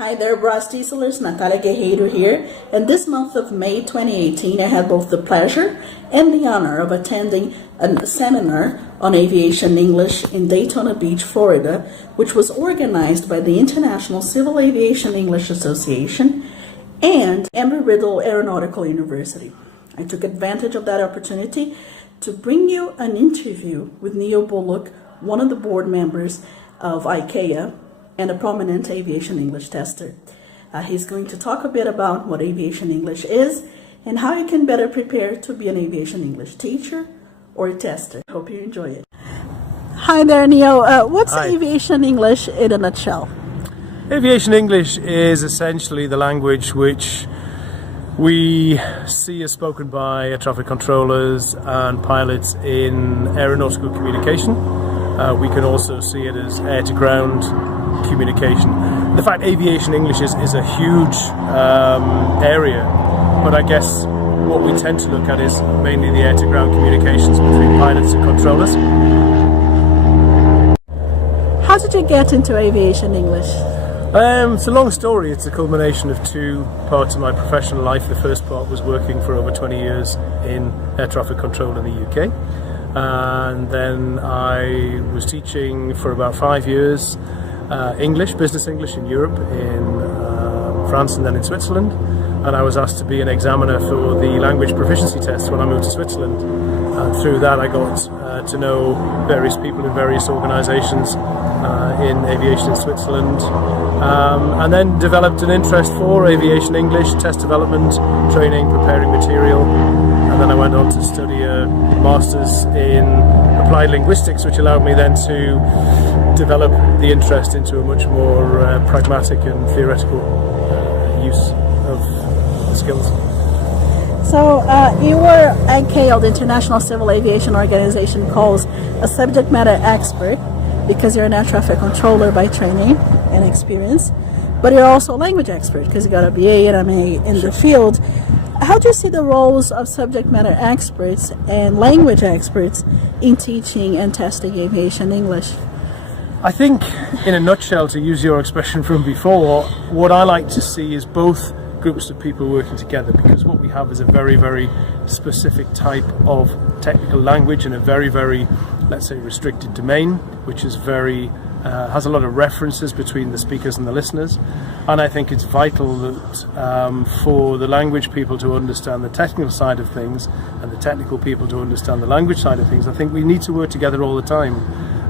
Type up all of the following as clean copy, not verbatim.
Hi there, Brass Dieselers, Natalia Guerreiro here, and this month of May 2018 I had both the pleasure and the honor of attending a seminar on aviation English in Daytona Beach, Florida, which was organized by the International Civil Aviation English Association and Embry-Riddle Aeronautical University. I took advantage of that opportunity to bring you an interview with Neil Bullock, one of the board members of ICAO, and a prominent aviation English tester. He's going to talk a bit about what aviation English is and how you can better prepare to be an aviation English teacher or tester. Hope you enjoy it. Hi there, Neil. What's Hi. aviation English in a nutshell? Aviation English is essentially the language which we see as spoken by air traffic controllers and pilots in aeronautical communication. We can also see it as air-to-ground communication. The fact aviation English is a huge area, but I guess what we tend to look at is mainly the air-to-ground communications between pilots and controllers. How did you get into aviation English? It's a long story. It's a culmination of two parts of my professional life. The first part was working for over 20 years in air traffic control in the UK. And then I was teaching for about 5 years English, business English in Europe, in France and then in Switzerland. And I was asked to be an examiner for the language proficiency test when I moved to Switzerland. And through that I got to know various people in various organisations in aviation in Switzerland, and then developed an interest for aviation English, test development, training, preparing material. And then I went on to study a Masters in Applied Linguistics, which allowed me then to develop the interest into a much more pragmatic and theoretical use of the skills. So you were ICAO, the International Civil Aviation Organization, calls a subject matter expert because you're an air traffic controller by training and experience, but you're also a language expert because you got a BA and MA in the field. How do you see the roles of subject matter experts and language experts in teaching and testing aviation English? I think, in a nutshell, to use your expression from before, what I like to see is both groups of people working together, because what we have is a very, very specific type of technical language in a very, very, let's say, restricted domain, which is very has a lot of references between the speakers and the listeners. And I think it's vital that for the language people to understand the technical side of things and the technical people to understand the language side of things. I think we need to work together all the time.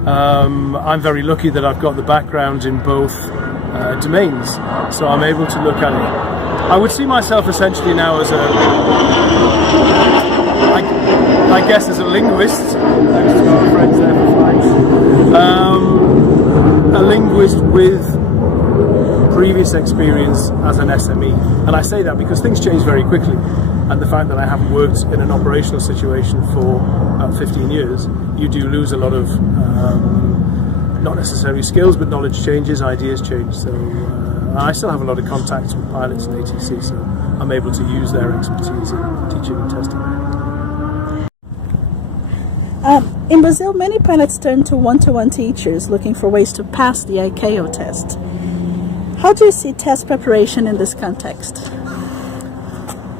I'm very lucky that I've got the background in both domains, so I'm able to look at it. I would see myself essentially now as I guess as a linguist, thanks to our friends there for flights, a linguist with previous experience as an SME. And I say that because things change very quickly, and the fact that I haven't worked in an operational situation for about 15 years, you do lose a lot of not necessarily skills, but knowledge changes, ideas change. So I still have a lot of contacts with pilots and ATC, so I'm able to use their expertise in teaching and testing. In Brazil, many pilots turn to one-to-one teachers looking for ways to pass the ICAO test. How do you see test preparation in this context?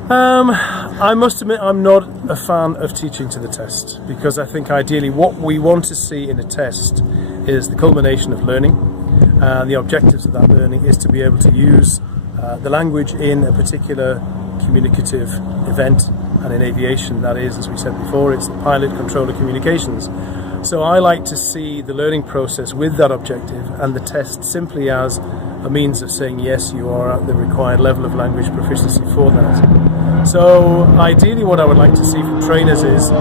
I must admit I'm not a fan of teaching to the test, because I think ideally what we want to see in a test is the culmination of learning, and the objectives of that learning is to be able to use the language in a particular communicative event. And in aviation, that is, as we said before, it's the pilot-controller communications. So I like to see the learning process with that objective, and the test simply as a means of saying, yes, you are at the required level of language proficiency for that. So ideally what I would like to see from trainers is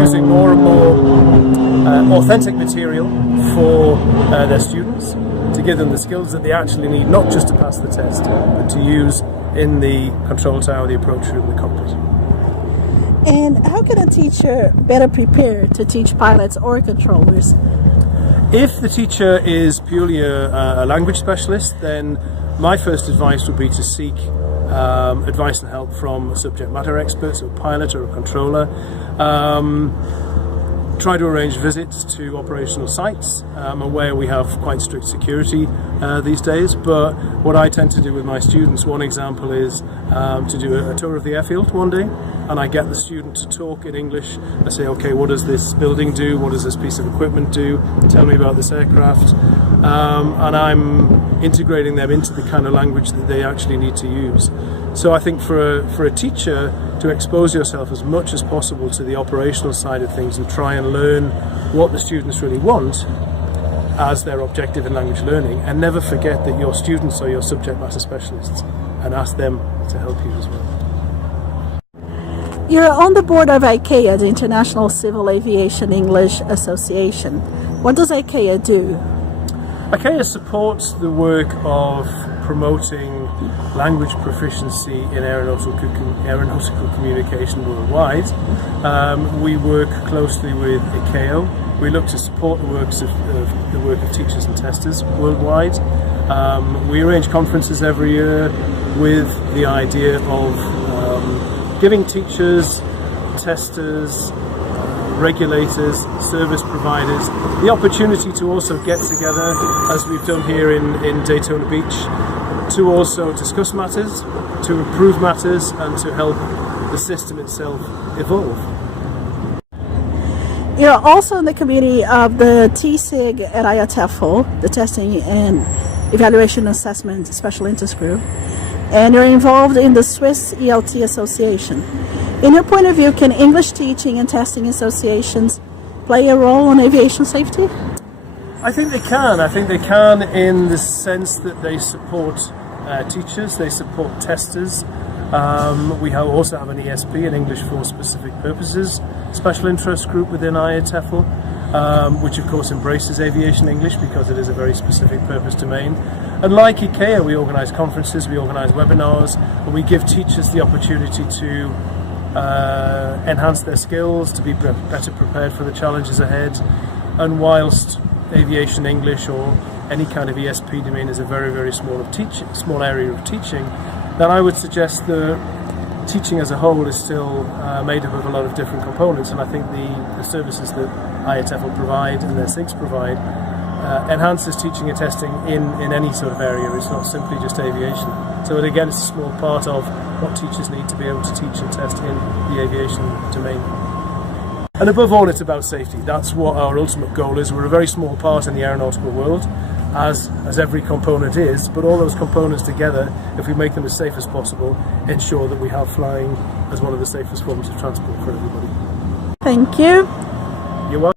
using more and more authentic material for their students, to give them the skills that they actually need, not just to pass the test, but to use in the control tower, the approach room, the cockpit. And how can a teacher better prepare to teach pilots or controllers? If the teacher is purely a language specialist, then my first advice would be to seek advice and help from a subject matter expert, so a pilot or a controller. try to arrange visits to operational sites. I'm aware we have quite strict security these days, but what I tend to do with my students, one example is to do a tour of the airfield one day, and I get the student to talk in English. I say, okay, what does this building do? What does this piece of equipment do? Tell me about this aircraft. And I'm integrating them into the kind of language that they actually need to use. So I think for a teacher to expose yourself as much as possible to the operational side of things and try and learn what the students really want as their objective in language learning, and never forget that your students are your subject matter specialists, and ask them to help you as well. You're on the board of ICAO, the International Civil Aviation English Association. What does ICAO do? ICAO supports the work of promoting language proficiency in aeronautical communication worldwide. We work closely with ICAO. We look to support the work of teachers and testers worldwide. We arrange conferences every year with the idea of giving teachers, testers, regulators, service providers the opportunity to also get together, as we've done here in Daytona Beach, to also discuss matters, to improve matters, and to help the system itself evolve. You're also in the committee of the TSIG at IATEFL, the Testing and Evaluation Assessment Special Interest Group, and you're involved in the Swiss ELT Association. In your point of view, can English teaching and testing associations play a role in aviation safety? I think they can. I think they can in the sense that they support teachers, they support testers. We also have an ESP, an English for Specific Purposes special interest group within IATEFL, which of course embraces aviation English because it is a very specific purpose domain. And like ICAO, we organise conferences, we organise webinars, and we give teachers the opportunity to enhance their skills, to be better prepared for the challenges ahead. And whilst aviation English or any kind of ESP domain is a very, very small area of teaching, then I would suggest that teaching as a whole is still made up of a lot of different components, and I think the services that IATEFL provide and their SIGs provide enhances teaching and testing in any sort of area. It's not simply just aviation. So again, it's a small part of what teachers need to be able to teach and test in the aviation domain. And above all, it's about safety. That's what our ultimate goal is. We're a very small part in the aeronautical world, as every component is, but all those components together, if we make them as safe as possible, ensure that we have flying as one of the safest forms of transport for everybody. Thank you. You're welcome.